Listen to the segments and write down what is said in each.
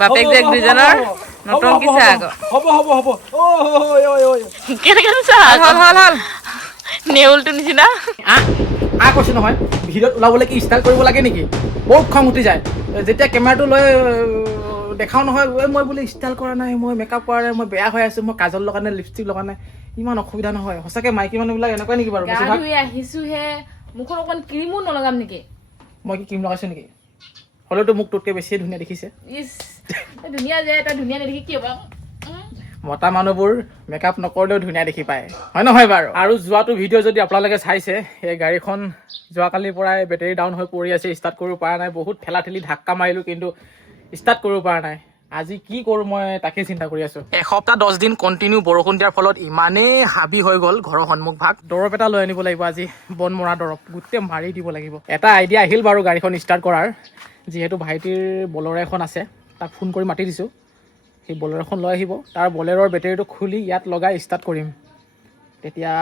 বাপেক দেখ দুজনৰ নটংকি চা আকৌ হ'ব কেনেকে চা হল নেউলটো নিচিনা কৈছো নহয় ভিডিঅ'ত ওলাবলৈ কি ষ্টাইল কৰিব লাগে নেকি বহুত খং উঠি যায় যেতিয়া কেমেৰাটো লৈ দেখাও নহয় মই বোলে ষ্টাইল কৰা নাই মই মেকআপ কৰা নাই মই বেয়া হৈ আছো মই কাজল লগা নাই লিপষ্টিক লগা নাই ইমান অসুবিধা নহয় সঁচাকে মাইকী মানুহবিলাক এনেকুৱা নেকি বাৰু বেছিভাগ আহিছোহে মুখত অকণ ক্ৰীমো নলগাম নেকি মই কি ক্ৰীম লগাইছো নেকি হ'লেতো মোক তোতকৈ বেছিয়ে ধুনীয়া দেখিছে ইছ ধুনীয়া যে এটা ধুনীয়া নেদেখি কি হ'ব মতা মানুহবোৰ মেকআপ নকৰিলেও ধুনীয়া দেখি পায় হয় নহয় বাৰু আৰু যোৱাটো ভিডিঅ' যদি আপোনালোকে চাইছে এই গাড়ীখন যোৱাকালিৰ পৰাই বেটেৰী ডাউন হৈ পৰি আছে ষ্টাৰ্ট কৰিব পৰা নাই বহুত ঠেলা ঠেলি ধাক্কা মাৰিলোঁ কিন্তু ষ্টাৰ্ট কৰিব পৰা নাই আজি কি কৰোঁ মই তাকে চিন্তা কৰি আছোঁ এসপ্তাহ 10 দিন কণ্টিনিউ বৰষুণ দিয়াৰ ফলত ইমানেই হাবি হৈ গ'ল ঘৰৰ সন্মুখভাগ দৰৱ এটা লৈ আনিব লাগিব আজি বন মৰা দৰৱ গোটেই মাৰি দিব লাগিব এটা আইডিয়া আহিল বাৰু গাড়ীখন ষ্টাৰ্ট কৰাৰ যিহেতু ভাইটিৰ বলেৰ' এখন আছে তাক ফোন কৰি মাতি দিছোঁ সেই বলেৰ'খন লৈ আহিব তাৰ বলেৰ'ৰ বেটেৰীটো খুলি ইয়াত লগাই ষ্টাৰ্ট কৰিম তেতিয়া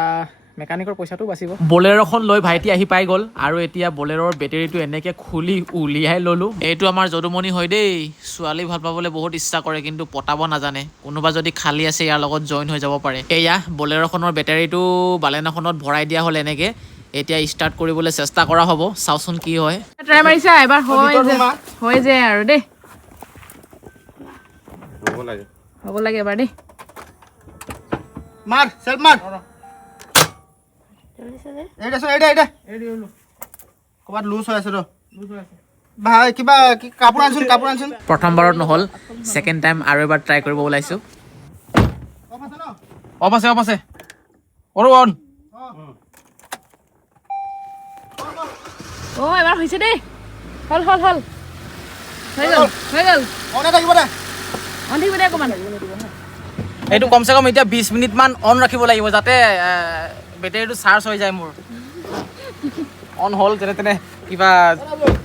মেকানিকৰ পইচাটো বাচিব বলেৰ'খন লৈ ভাইটি আহি পাই গ'ল আৰু এতিয়া বলেৰ'ৰ বেটেৰীটো এনেকৈ খুলি উলিয়াই ল'লোঁ এইটো আমাৰ যদুমণি হয় দেই ছোৱালী ভাল পাবলৈ বহুত ইচ্ছা কৰে কিন্তু পতাব নাজানে কোনোবা যদি খালী আছে ইয়াৰ লগত জইন হৈ যাব পাৰে এয়া বলেৰ'খনৰ বেটেৰীটো বালেন'খনত ভৰাই দিয়া হ'ল এনেকৈ এতিয়া ষ্টাৰ্ট কৰিবলৈ চেষ্টা কৰা হ'ব চাওচোন কি হয় ট্ৰাই মাৰিছা এবাৰ হৈ যায় আৰু দেই হ'ব লাগে এবাৰ দেই মাৰ চেল্ফ মাৰ ক'ৰবাত লুজ হৈ আছে ৰ ভাই কিবা কাপোৰ আনচোন প্ৰথমবাৰত নহ'ল ছেকেণ্ড টাইম আৰু এবাৰ ট্ৰাই কৰিব ওলাইছোঁ অফ আছে অন এবাৰ হৈছে দেই হ'ল হৈ গ'ল অনে থাকিব দে অন থাকিব দে অকণমান এইটো কমচে কম এতিয়া 20 মিনিটমান অন ৰাখিব লাগিব যাতে বেটেৰীটো চাৰ্জ হৈ যায় মোৰ অন হ'ল যেনে তেনে কিবা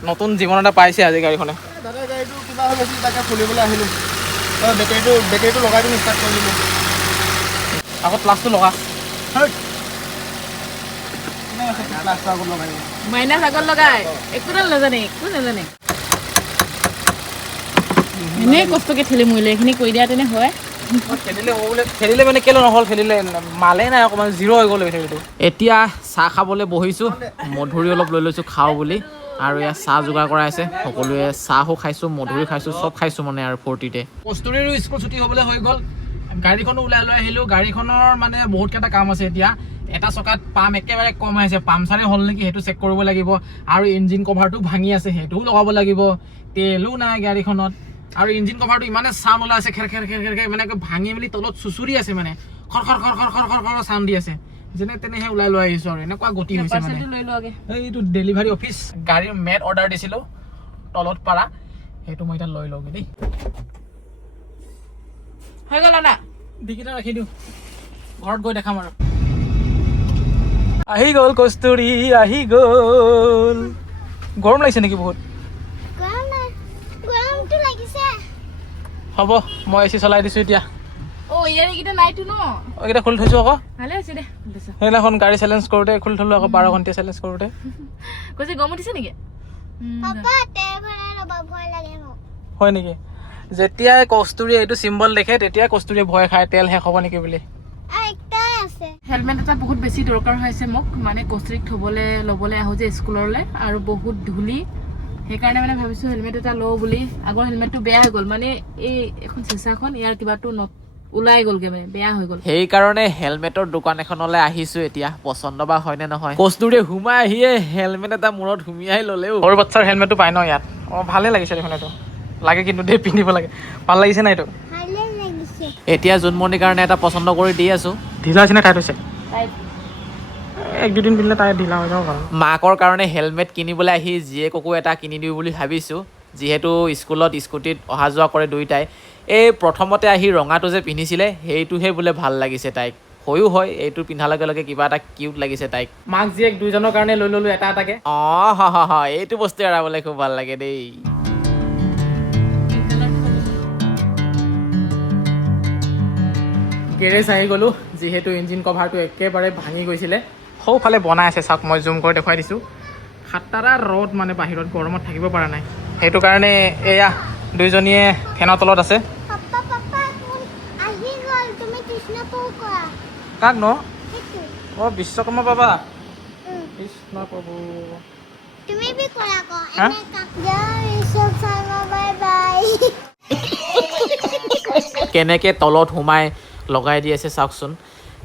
নতুন জীৱন এটা পাইছে আজি গাড়ীখনে দাদা গাড়ীটো কিবা হৈ গৈছিল তাকে খুলিবলৈ আহিলোঁ বেটেৰীটো লগাই দিম ষ্টাৰ্ট কৰি দিলোঁ আকৌ প্লাছটো লগা মাইনাছ আগত লগাই একো নাজানে এনেই কষ্টকে ঠেলি মৰিলে এইখিনি কৰি দিয়া তেনে হয় খেলিলে মানে কেলৈ নহ'ল খেলিলে মালে নাই অকণমান জিৰ' হৈ গ'ল বেটেৰীটো এতিয়া চাহ খাবলৈ বহিছোঁ মধুৰি অলপ লৈ লৈছোঁ খাওঁ বুলি আৰু ইয়াত চাহ যোগাৰ কৰা আছে সকলোৱে চাহো খাইছোঁ মধুৰি খাইছোঁ চব খাইছোঁ মানে আৰু ফূৰ্তিতে কস্তুৰীৰো স্কুল ছুটি হ'বলৈ হৈ গ'ল গাড়ীখনো ওলাই লৈ আহিলোঁ গাড়ীখনৰ মানে বহুতকেইটা কাম আছে এতিয়া এটা চকাত পাম একেবাৰে কম হৈ আছে পামচাৰে হ'ল নেকি সেইটো চেক কৰিব লাগিব আৰু ইঞ্জিন কভাৰটো ভাঙি আছে সেইটোও লগাব লাগিব তেলো নাই গাড়ীখনত আৰু ইঞ্জিন কভাৰটো ইমানে চাউণ্ড ওলাই আছে খেৰ মানে ভাঙি মেলি তলত চুচুৰি আছে মানে খৰ চাউণ্ড দি আছে যেনে তেনেহে ওলাই লৈ আহিছোঁ আৰু এনেকুৱা গতি হৈছে মানে এইটো ডেলিভাৰী অফিচ গাড়ীৰ মেট অৰ্ডাৰ দিছিলোঁ তলত পাৰা সেইটো মই এতিয়া লৈ লওঁগৈ দেই হৈ গ'ল না ডিকিটা ৰাখি দিওঁ ঘৰত গৈ দেখাম আৰু আহি গ'ল কস্তুৰী আহি গ'ল গৰম লাগিছে নেকি বহুত হ'ব মই এচি চলাই দিছোঁ এতিয়া এইকেইটা খুলি থৈছোঁ আকৌ সেইদিনাখন গাড়ী চেলেঞ্জ কৰোঁতে খুলি থলোঁ আকৌ 12 ঘণ্টা চেলেঞ্জ কৰোঁতে গৰম উঠিছে নেকি হয় নেকি যেতিয়াই কস্তুৰীয়ে এইটো চিম্বল দেখে তেতিয়াই কস্তুৰীয়ে ভয় খায় তেল শেষ হ'ব নেকি বুলি হেলমেট এটা বহুত বেছি দৰকাৰ হৈছে মোক মানে কস্তুৰীক ল'বলৈ আহোঁ যে স্কুললৈ আৰু বহুত ধূলি সেইকাৰণে মানে ভাবিছোঁ হেলমেট এটা লওঁ বুলি আগৰ হেলমেটটো বেয়া হৈ গ'ল মানে এই এখন চিচাখন ইয়াৰ কিবাটো ওলাই গ'লগৈ মানে বেয়া হৈ গ'ল সেইকাৰণে হেলমেটৰ দোকান এখনলৈ আহিছোঁ এতিয়া পচন্দ বা হয়নে নহয় কস্তুৰীয়ে সোমাই আহিয়ে হেলমেট এটা মূৰত সুমিয়াই ল'লেও সৰু বাচ্ছাৰ হেলমেটটো পায় ন ইয়াত ভালেই লাগিছে দেখোন এইটো লাগে কিন্তু দেই পিন্ধিব লাগে ভাল লাগিছে নাই এইটো এতিয়া জোনমণিৰ কাৰণে এটা পচন্দ কৰি দি আছোঁ ঢিলা হৈছে নে টাইট হৈছে এক দুদিন পিন্ধিলে তাই ঢিলা হৈ যাব বাৰু মাকৰ কাৰণে হেলমেট কিনিবলৈ আহি জীয়েককো এটা কিনি দিওঁ বুলি ভাবিছোঁ যিহেতু স্কুলত স্কুটিত অহা যোৱা কৰে দুয়োটাই এই প্ৰথমতে আহি ৰঙাটো যে পিন্ধিছিলে সেইটোহে বোলে ভাল লাগিছে তাইক হয়ো হয় এইটো পিন্ধাৰ লগে লগে কিবা এটা কিউট লাগিছে তাইক মাক জীয়েক দুইজনৰ কাৰণে লৈ ল'লোঁ এটা এটাকে এইটো বস্তু এৰাবলৈ খুব ভাল লাগে দেই গেৰেজ আহি গ'লোঁ যিহেতু ইঞ্জিন কভাৰটো একেবাৰে ভাঙি গৈছিলে সৌফালে বনাই আছে চাওক মই জুম কৰি দেখুৱাই দিছোঁ সাতটাৰা ৰ'দ মানে বাহিৰত গৰমত থাকিব পৰা নাই সেইটো কাৰণে এয়া দুইজনীয়ে ফেনৰ তলত আছে পাপা পাপা কোন আহি গল তুমি কৃষ্ণ পৌ কৰা কাক ন সেইটো অ' বিশ্বকৰ্মা বাবা কৃষ্ণ প্ৰভু তুমি বি কৰা ক হা? এনে কাক জয় ঋষভ শৰ্মা বাই বাই কেনেকৈ তলত সোমাই লগাই দি আছে চাওকচোন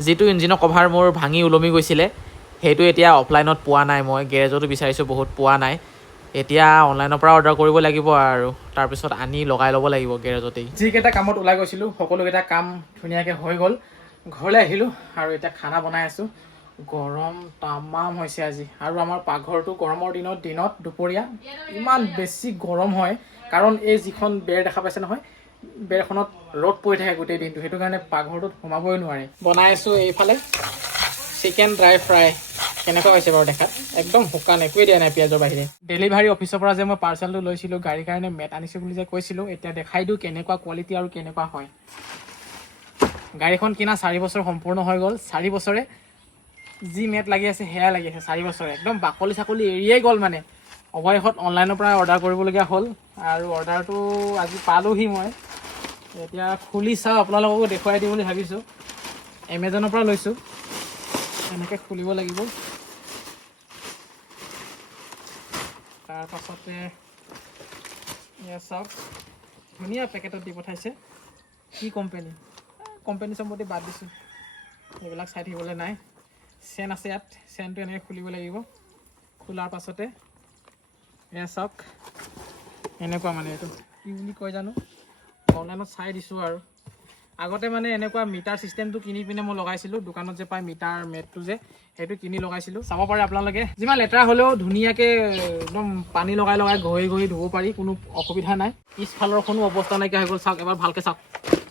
যিটো ইঞ্জিনৰ কভাৰ মোৰ ভাঙি ওলমি গৈছিলে সেইটো এতিয়া অফলাইনত পোৱা নাই মই গেৰেজতো বিচাৰিছোঁ বহুত পোৱা নাই এতিয়া অনলাইনৰ পৰা অৰ্ডাৰ কৰিব লাগিব আৰু তাৰপিছত আনি লগাই ল'ব লাগিব গেৰেজতেই যিকেইটা কামত ওলাই গৈছিলোঁ সকলোকেইটা কাম ধুনীয়াকৈ হৈ গ'ল ঘৰলৈ আহিলোঁ আৰু এতিয়া খানা বনাই আছোঁ গৰম তামাম হৈছে আজি আৰু আমাৰ পাকঘৰটো গৰমৰ দিনত দুপৰীয়া ইমান বেছি গৰম হয় কাৰণ এই যিখন বেৰ দেখা পাইছে নহয় বেৰখনত ৰ'দ পৰি থাকে গোটেই দিনটো সেইটো কাৰণে পাকঘৰটোত সোমাবই নোৱাৰে বনাই আছোঁ এইফালে চিকেন ড্ৰাই ফ্ৰাই কেনেকুৱা হৈছে বাৰু দেখাত একদম শুকান একোৱেই দিয়া নাই পিঁয়াজৰ বাহিৰে ডেলিভাৰী অফিচৰ পৰা যে মই পাৰ্চেলটো লৈছিলোঁ গাড়ীৰ কাৰণে মেট আনিছোঁ বুলি যে কৈছিলোঁ এতিয়া দেখাই দিওঁ কেনেকুৱা কোৱালিটি আৰু কেনেকুৱা হয় গাড়ীখন কিনা 4 বছৰ সম্পূৰ্ণ হৈ গ'ল 4 বছৰে যি মেট লাগি আছে সেয়া লাগি আছে 4 বছৰে একদম বাকলি চাকলি এৰিয়েই গ'ল মানে অৱশেষত অনলাইনৰ পৰা অৰ্ডাৰ কৰিবলগীয়া হ'ল আৰু অৰ্ডাৰটো আজি পালোহি মই এতিয়া খুলি চাওঁ আপোনালোককো দেখুৱাই দিম বুলি ভাবিছোঁ এমেজনৰ পৰা লৈছোঁ এনেকৈ খুলিব লাগিব তাৰপাছতে এয়া চাওক ধুনীয়া পেকেটত দি পঠাইছে কি কোম্পানী সম্পত্তি বাদ দিছোঁ এইবিলাক চাই থাকিবলৈ নাই চেন আছে ইয়াত চেনটো এনেকৈ খুলিব লাগিব খোলাৰ পাছতে এয়া চাওক এনেকুৱা মানে এইটো কি বুলি কয় জানো অনলাইনত চাই দিছোঁ আৰু আগতে মানে এনেকুৱা মিটাৰ চিষ্টেমটো কিনি পিনে মই লগাইছিলোঁ দোকানত যে পায় মিটাৰ মেটটো যে সেইটো কিনি লগাইছিলোঁ চাব পাৰে আপোনালোকে যিমান লেতেৰা হ'লেও ধুনীয়াকৈ একদম পানী লগাই ঘঁহি ধুব পাৰি কোনো অসুবিধা নাই পিছফালৰ কোনো অৱস্থা নাইকিয়া হৈ গ'ল চাওক এবাৰ ভালকৈ চাওক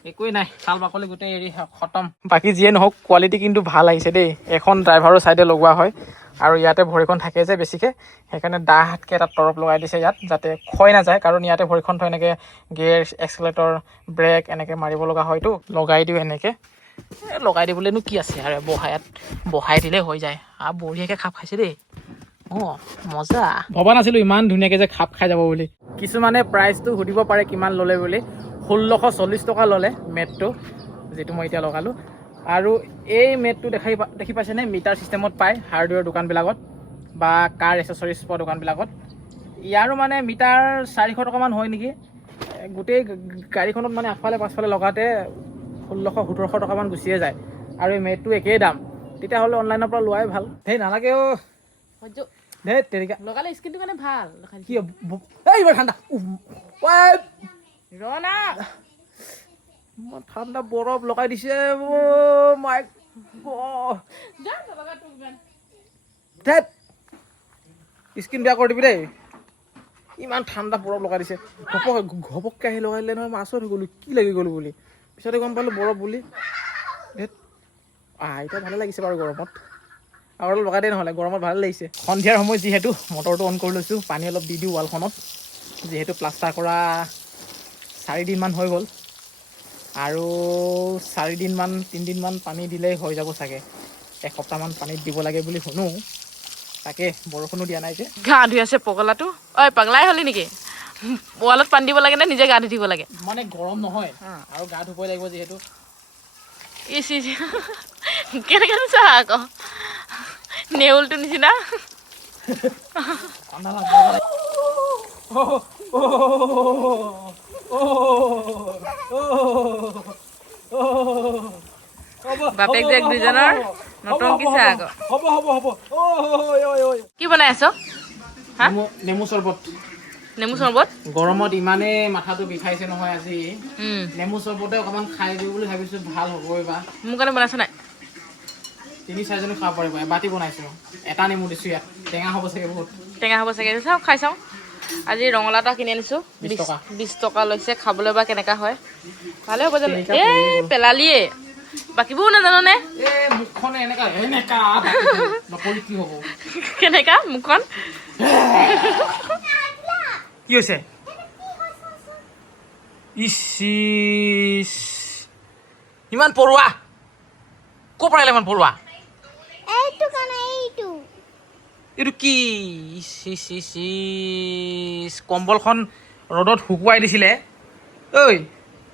একোৱেই নাই চাল বাকলি গোটেই এৰি খতম বাকী যিয়ে নহওক কোৱালিটি কিন্তু ভাল আহিছে দেই এখন ড্ৰাইভাৰৰ ছাইডে লগোৱা হয় আৰু ইয়াতে ভৰিখন থাকে যে বেছিকৈ সেইকাৰণে ডাঠকৈ এটা তৰপ লগাই দিছে ইয়াত যাতে ক্ষয় নাযায় কাৰণ ইয়াতে ভৰিখন থৈ এনেকৈ গিয়েৰ এক্সেলেটৰ ব্ৰেক এনেকৈ মাৰিব লগা হয়তো লগাই দিওঁ এনেকৈ লগাই দিবলৈনো কি আছে আৰু বহাই দিলে হৈ যায় আৰু বঢ়িয়াকৈ খাপ খাইছে দেই অঁ মজা ভবা নাছিলোঁ ইমান ধুনীয়াকৈ যে খাপ খাই যাব বুলি কিছুমানে প্ৰাইচটো সুধিব পাৰে কিমান ল'লে বুলি 1640 টকা ল'লে মেটটো যিটো মই এতিয়া লগালোঁ আৰু এই মেটটো দেখি পাইছেনে মিটাৰ চিষ্টেমত পায় হাৰ্ডৱেৰ দোকানবিলাকত বা কাৰ এচেচৰিজ পোৱা দোকানবিলাকত ইয়াৰো মানে মিটাৰ 400 টকামান হয় নেকি গোটেই গাড়ীখনত মানে আগফালে পাছফালে লগাতে 1600-1700 টকামান গুচিয়ে যায় আৰু এই মেটটো একেই দাম তেতিয়াহ'লে অনলাইনৰ পৰা লোৱাই ভাল সেই নালাগে অ' ধেই তেৰিকা লগালে স্কিনটো কাৰণে ভাল কি এইবাৰ ঠাণ্ডা ৰনা ঠাণ্ডা বৰফ লগাই দিছে মাই ধেত স্কিন বেয়া কৰি দিবি দেই ইমান ঠাণ্ডা বৰফ লগাই দিছে ঘপককৈ আহি লগাই দিলে নহয় মই আচৰিত হৈ গ'লোঁ কি লাগি গ'লোঁ বুলি পিছতে গম পালোঁ বৰফ বুলি ধেত এতিয়া ভালে লাগিছে বাৰু গৰমত আৰু অলপ লগাই দিয়ে নহ'লে গৰমত ভালে লাগিছে সন্ধিয়াৰ সময়ত যিহেতু মটৰটো অন কৰি লৈছোঁ পানী অলপ দি দিওঁ ৱালখনত যিহেতু প্লাষ্টাৰ কৰা 4 দিনমান হৈ গ'ল আৰু 3 দিনমান পানী দিলেই হৈ যাব চাগে এসপ্তাহমান পানীত দিব লাগে বুলি শুনো তাকে বৰষুণো দিয়া নাই যে গা ধুই আছে পগলাটো ঐ পাগলাই হ'লি নেকি ৱালত পানী দিব লাগে নে নিজে গা ধুই দিব লাগে মানে গৰম নহয় আৰু গা ধুবই লাগিব যিহেতু ইচ কেনেকৈ চা আকৌ নেউলটো নিচিনা বাপেক যে দুজনৰ নটংকি চা আকৌ কি বনাই আছ নেমু চৰবত নেমু চৰবত গৰমত ইমানেই মাথাটো বিষাইছে নহয় আজি নেমু চৰবতে অকণমান খাই দিওঁ বুলি ভাবিছোঁ ভাল হ'বই বা মোৰ কাৰণে বনাইছ নাই 3-4জনী খাব পাৰিব এবাটি বনাইছোঁ এটা নেমু দিছোঁ ইয়াত টেঙা হ'ব চাগে বহুত টেঙা হ'ব চাগে চাওঁ খাই চাওঁ আজি ৰঙালাও এটা কিনি আনিছোঁ 20 টকা লৈছে খাবলৈ বা কেনেকুৱা হয় ভালে হ'ব জানো এই পেলালিয়ে বাকীবোৰ নাজানোনে মুখখনে এনেকা কি হ'ব কেনেকা মুখখন কি হৈছে ইমান পৰুৱা ক'ৰ পৰা আহিলে ইমান পৰুৱা এইটো কাৰণে এইটো এইটো কি কম্বলখন ৰ'দত শুকুৱাই দিছিলে ঐ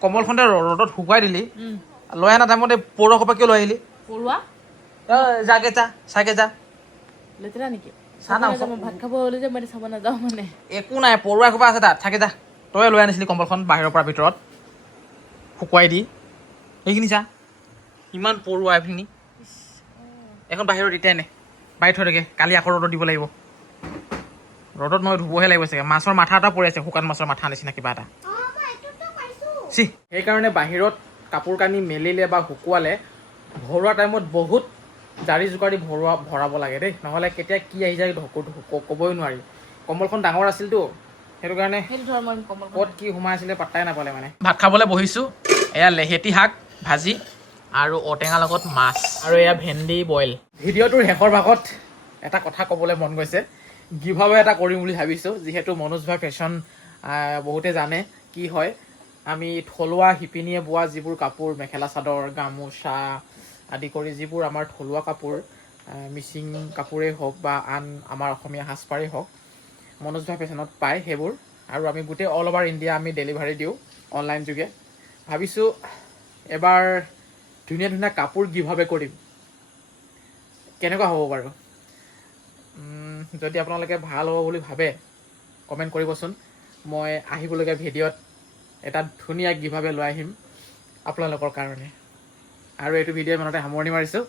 কম্বলখনতে ৰ'দত শুকুৱাই দিলি লৈ অনা টাইমতে পৰুৱা সোপা কিয় লৈ আহিলি পৰুৱা যাগে যা চাগে যা লেতেৰা নেকি চাহ নাও। মই ভাত খাব হ'লে যে মই চাব নাযাওঁ মানে একো নাই পৰুৱা সোপা আছে তাত থাকে যা তই লৈ আনিছিলি কম্বলখন বাহিৰৰ পৰা ভিতৰত শুকুৱাই দি সেইখিনি চা ইমান পৰুৱা এইখিনি এখন বাহিৰত এতিয়াই নে বাহিৰত থৈ থাকে কালি আকৌ ৰ'দত দিব লাগিব ৰ'দত মই ধুবহে লাগিব চাগে মাছৰ মাথা এটা পৰি আছে শুকান মাছৰ মাথা নিচিনা কিবা এটা চি সেইকাৰণে বাহিৰত কাপোৰ কানি মেলিলে বা শুকুৱালে ভৰোৱা টাইমত বহুত জাৰি জোকাৰি ভৰাব লাগে দেই নহ'লে কেতিয়া কি আহি যায় ক'বই নোৱাৰি কম্বলখন ডাঙৰ আছিলতো সেইটো কাৰণে সেইটো ধৰ মই কমল ক'ত কি সোমাই আছিলে পাত্তাই নাপালে মানে ভাত খাবলৈ বহিছোঁ এয়া লেহেতি শাক ভাজি আৰু ঔটেঙাৰ লগত মাছ আৰু এয়া ভেন্দি বইল ভিডিঅ'টোৰ শেষৰ ভাগত এটা কথা ক'বলৈ মন গৈছে গিভআৱে এটা কৰিম বুলি ভাবিছোঁ যিহেতু মনোজ ভাই ফেশ্বন বহুতে জানে কি হয় আমি থলুৱা শিপিনীয়ে বোৱা যিবোৰ কাপোৰ মেখেলা চাদৰ গামোচা আদি কৰি যিবোৰ আমাৰ থলুৱা কাপোৰ মিচিং কাপোৰেই হওক বা আন আমাৰ অসমীয়া সাজপাৰেই হওক মনোজ ভাই ফেশ্বনত পায় সেইবোৰ আৰু আমি গোটেই অল অভাৰ ইণ্ডিয়া আমি ডেলিভাৰী দিওঁ অনলাইন যোগে ভাবিছোঁ এবাৰ ধুনীয়া ধুনীয়া কাপোৰ গিভআৱে কৰিম কেনেকুৱা হ'ব বাৰু যদি আপোনালোকে ভাল হ'ব বুলি ভাবে কমেণ্ট কৰিবচোন মই আহিবলগীয়া ভিডিঅ'ত এটা ধুনীয়া গিভআৱে লৈ আহিম আপোনালোকৰ কাৰণে আৰু এইটো ভিডিঅ'ৰ মনতে সামৰণি মাৰিছোঁ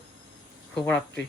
শুভৰাত্ৰি